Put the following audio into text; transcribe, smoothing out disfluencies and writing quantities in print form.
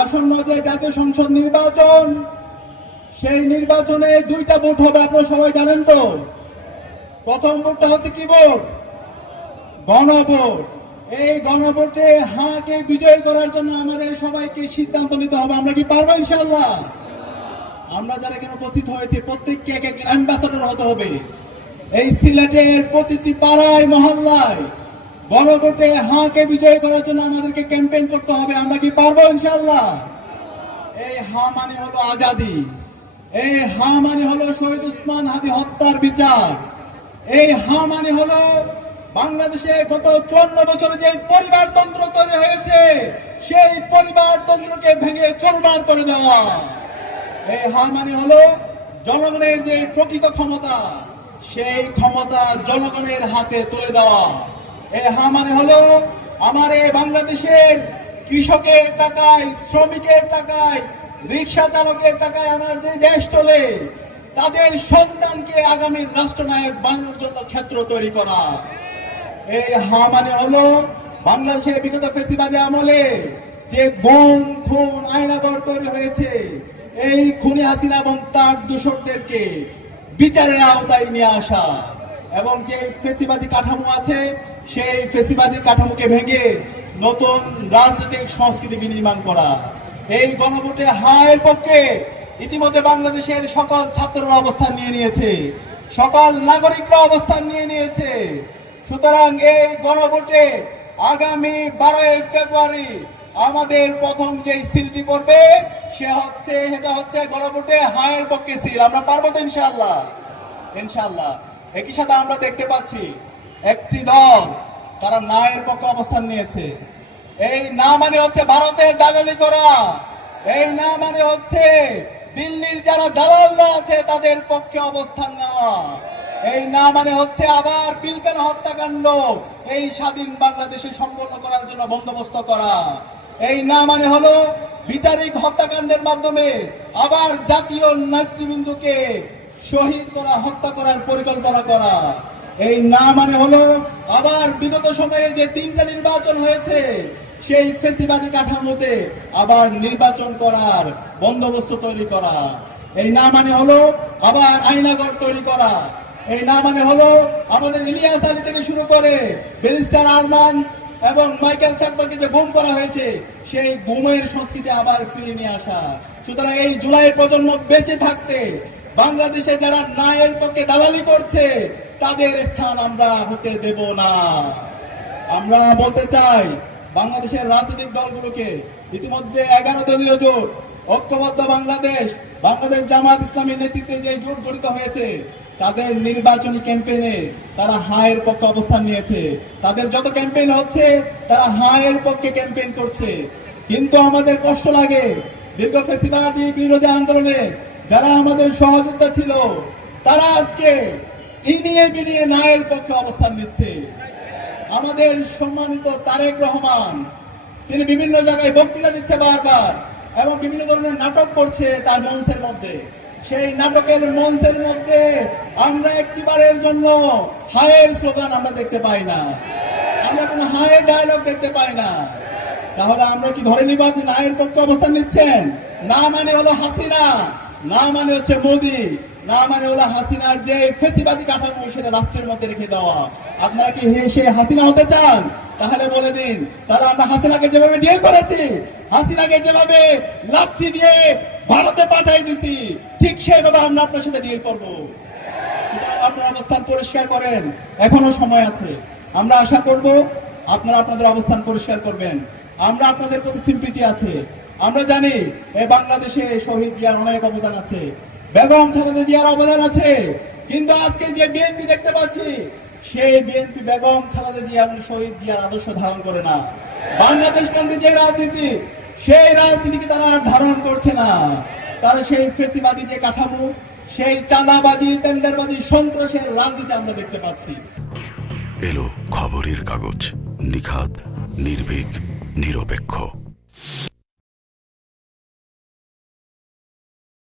আসন্ন যে জাতীয় সংসদ নির্বাচন, সেই নির্বাচনে দুইটা ভোট হবে, আপনারা সবাই জানেন তো। প্রথম ভোটটা হচ্ছে কি ভোট? গণভোট। এই গণভোটে হাকে বিজয় করার জন্য আমাদের সবাইকে সিদ্ধান্ত নিতে হবে। আমরা কি পারবো ইনশাআল্লাহ? আমরা যারা এখানে উপস্থিত হয়েছে প্রত্যেককে এক একজন অ্যাম্বাসাডর হতে হবে। এই সিলেটের প্রতিটি পাড়ায় মহল্লায় গণভোটে হাকে বিজয় করার জন্য আমাদেরকে ক্যাম্পেইন করতে হবে। আমরা কি পারবো ইনশাআল্লাহ? এই হা মানে হলো আজাদি, এই হা মানে হলো শহীদ উসমান হাদি হত্যার বিচার, এই হা মানে হলো বাংলাদেশে গত 54 বছরে যে পরিবারতন্ত্র তৈরি হয়েছে সেই পরিবারতন্ত্রকে ভেঙে চুরমার করে দেওয়া। এই হা মানে হলো জনগণের যে প্রকৃত ক্ষমতা, সেই ক্ষমতা জনগণের হাতে তুলে দেওয়া। এই হা মানে হলো আমার এই বাংলাদেশের কৃষকের টাকায়, শ্রমিকের টাকায়, রিক্সা চালকের টাকায় আমার যে দেশ চলে, তাদের সন্তানকে আগামী রাষ্ট্রনায়ক বানানোর জন্য ক্ষেত্র তৈরি করা। এই হা মানে হলো বাংলাদেশের বিগত ফ্যাসিবাদী আমলে যে গুম খুন আয়নাঘর তৈরি হয়েছে, এই খুনি হাসিনা এবং তার দূষকদেরকে বিচারের আওতায় নিয়ে আসা এবং যে ফ্যাসিবাদী কাঠামো আছে সেই ফ্যাসিবাদী কাঠামোকে ভেঙে নতুন রাজনৈতিক সংস্কৃতি বিনির্মাণ করা। এই গণভোটে হায়ের পক্ষে ইতিমধ্যে বাংলাদেশের সকল ছাত্ররা অবস্থান নিয়ে নিয়েছে, সকল নাগরিকরা অবস্থান নিয়ে নিয়েছে। সুতরাং এই গণভোটে আগামী 12 ফেব্রুয়ারি আমাদের প্রথম যে সিলটি পড়বে সেটা হচ্ছে গণভোটে হায়ের পক্ষে সিল। আমরা পারবো তো ইনশাআল্লাহ? ইনশাআল্লাহ। একই সাথে আমরা দেখতে পাচ্ছি একটি দল তারা নায়ের পক্ষে অবস্থান নিয়েছে। এই না মানে হচ্ছে ভারতের দালালি করা, এই না মানে হচ্ছে দিল্লির যারা দালালরা আছে তাদের পক্ষে অবস্থান নেওয়া, এই না মানে হচ্ছে আবার পিলখানা হত্যাকাণ্ড এই স্বাধীন বাংলাদেশে সম্পন্ন করার জন্য বন্দোবস্ত করা, এই না মানে হলো বিচারিক হত্যাকাণ্ডের মাধ্যমে আবার জাতীয় নেতৃবৃন্দকে শহীদ করা, হত্যা করার পরিকল্পনা করা, এই না মানে হলো আবার বিগত সময়ে যে 3টা নির্বাচন হয়েছে সেই ফ্যাসিবাদী কাঠামোতে আবার নির্বাচন করার বন্দোবস্ত তৈরি করা, এই না মানে হলো আবার আয়নাঘর তৈরি করা, এই না মানে হলো আমাদের ইলিয়াস আলী থেকে শুরু করে ব্যারিস্টার আরমান এবং মাইকেল চাকমাকে যে গুম করা হয়েছে সেই গুমের সংস্কৃতি আবার ফিরিয়ে নিয়ে আসা। সুতরাং এই জুলাই প্রজন্ম বেঁচে থাকতে বাংলাদেশে যারা ন্যায়ের পক্ষে দালালি করছে তাদের স্থান আমরা হতে দেব না। আমরা বলতে চাই বাংলাদেশের রাজনৈতিক দলগুলোকে, ইতিমধ্যে 11 দলীয় জোট ঐক্যবদ্ধ বাংলাদেশ জামাত ইসলামীর নেতৃত্বে যে জোট গঠিত হয়েছে, তাদের নির্বাচনী ক্যাম্পেইনে তারা হায়ের পক্ষে অবস্থান নিয়েছে। তাদের যত ক্যাম্পেইন হচ্ছে তারা হায়ের পক্ষে ক্যাম্পেইন করছে। কিন্তু আমাদের কষ্ট লাগে, দীর্ঘ ফ্যাসিবাদী বিরোধী আন্দোলনে যারা আমাদের সহযোদ্ধা ছিল তারা আজকে ইনিয়ে বিনিয়ে নায়ের পক্ষে অবস্থান নিচ্ছে। আমাদের সম্মানিত তারেক রহমান তিনি বিভিন্ন জায়গায় বক্তৃতা দিচ্ছে বারবার এবং বিভিন্ন ধরনের নাটক করছে তার মঞ্চের মধ্যে। সেই নাটকের মঞ্চের মধ্যে আমরা একটিবারের জন্য হায়ের স্লোগান আমরা দেখতে পাই না, আমরা কোনো হায়ের ডায়লগ দেখতে পাই না। তাহলে আমরা কি ধরে নিব আপনি নায়ের পক্ষে অবস্থান নিচ্ছেন? না মানে হলো হাসিনা, না মানে হচ্ছে মোদি, না মানে হলো হাসিনার যে ফ্যাসিবাদী কাঠামো সেটা রাষ্ট্রের মধ্যে রেখে দেওয়া। আপনারা কি সে হাসিনা হতে চান? তাহলে বলে দিন, তারা আমরা হাসিনাকে যেভাবে ডিল করেছি, হাসিনাকে যেভাবে লাঠি দিয়ে ভারতে পাঠিয়ে দিছি, ঠিক সেভাবে আমরা আপনার সাথে ডিল করবো। সুতরাং আপনার অবস্থান পরিষ্কার করেন, এখনো সময় আছে। আমরা আশা করব আপনারা আপনাদের অবস্থান পরিষ্কার করবেন। আমরা আপনাদের প্রতি সিম্পিতি আছে। আমরা জানি এই বাংলাদেশে শহীদ জিয়ার অনেক অবদান আছে, বেগম খালেদা জিয়ার অবদান আছে, কিন্তু আজকে যে বিএনপি দেখতে পাচ্ছি সেই বিএনপি বেগম খালেদা জিয়া এবং শহীদ জিয়ার আদর্শ ধারণ করে না। বাংলাদেশ কেন্দ্রিক যে রাজনীতি, সেই রাজনীতিকে তারা ধারণ করছে না। তারা সেই ফ্যাসিবাদী যে কাঠামো, সেই চাঁদাবাজি, টেন্ডারবাজি, সন্ত্রাসের রাজনীতি আমরা দেখতে পাচ্ছি। এলো খবরের কাগজ, নিখাদ, নির্ভীক, নিরপেক্ষ।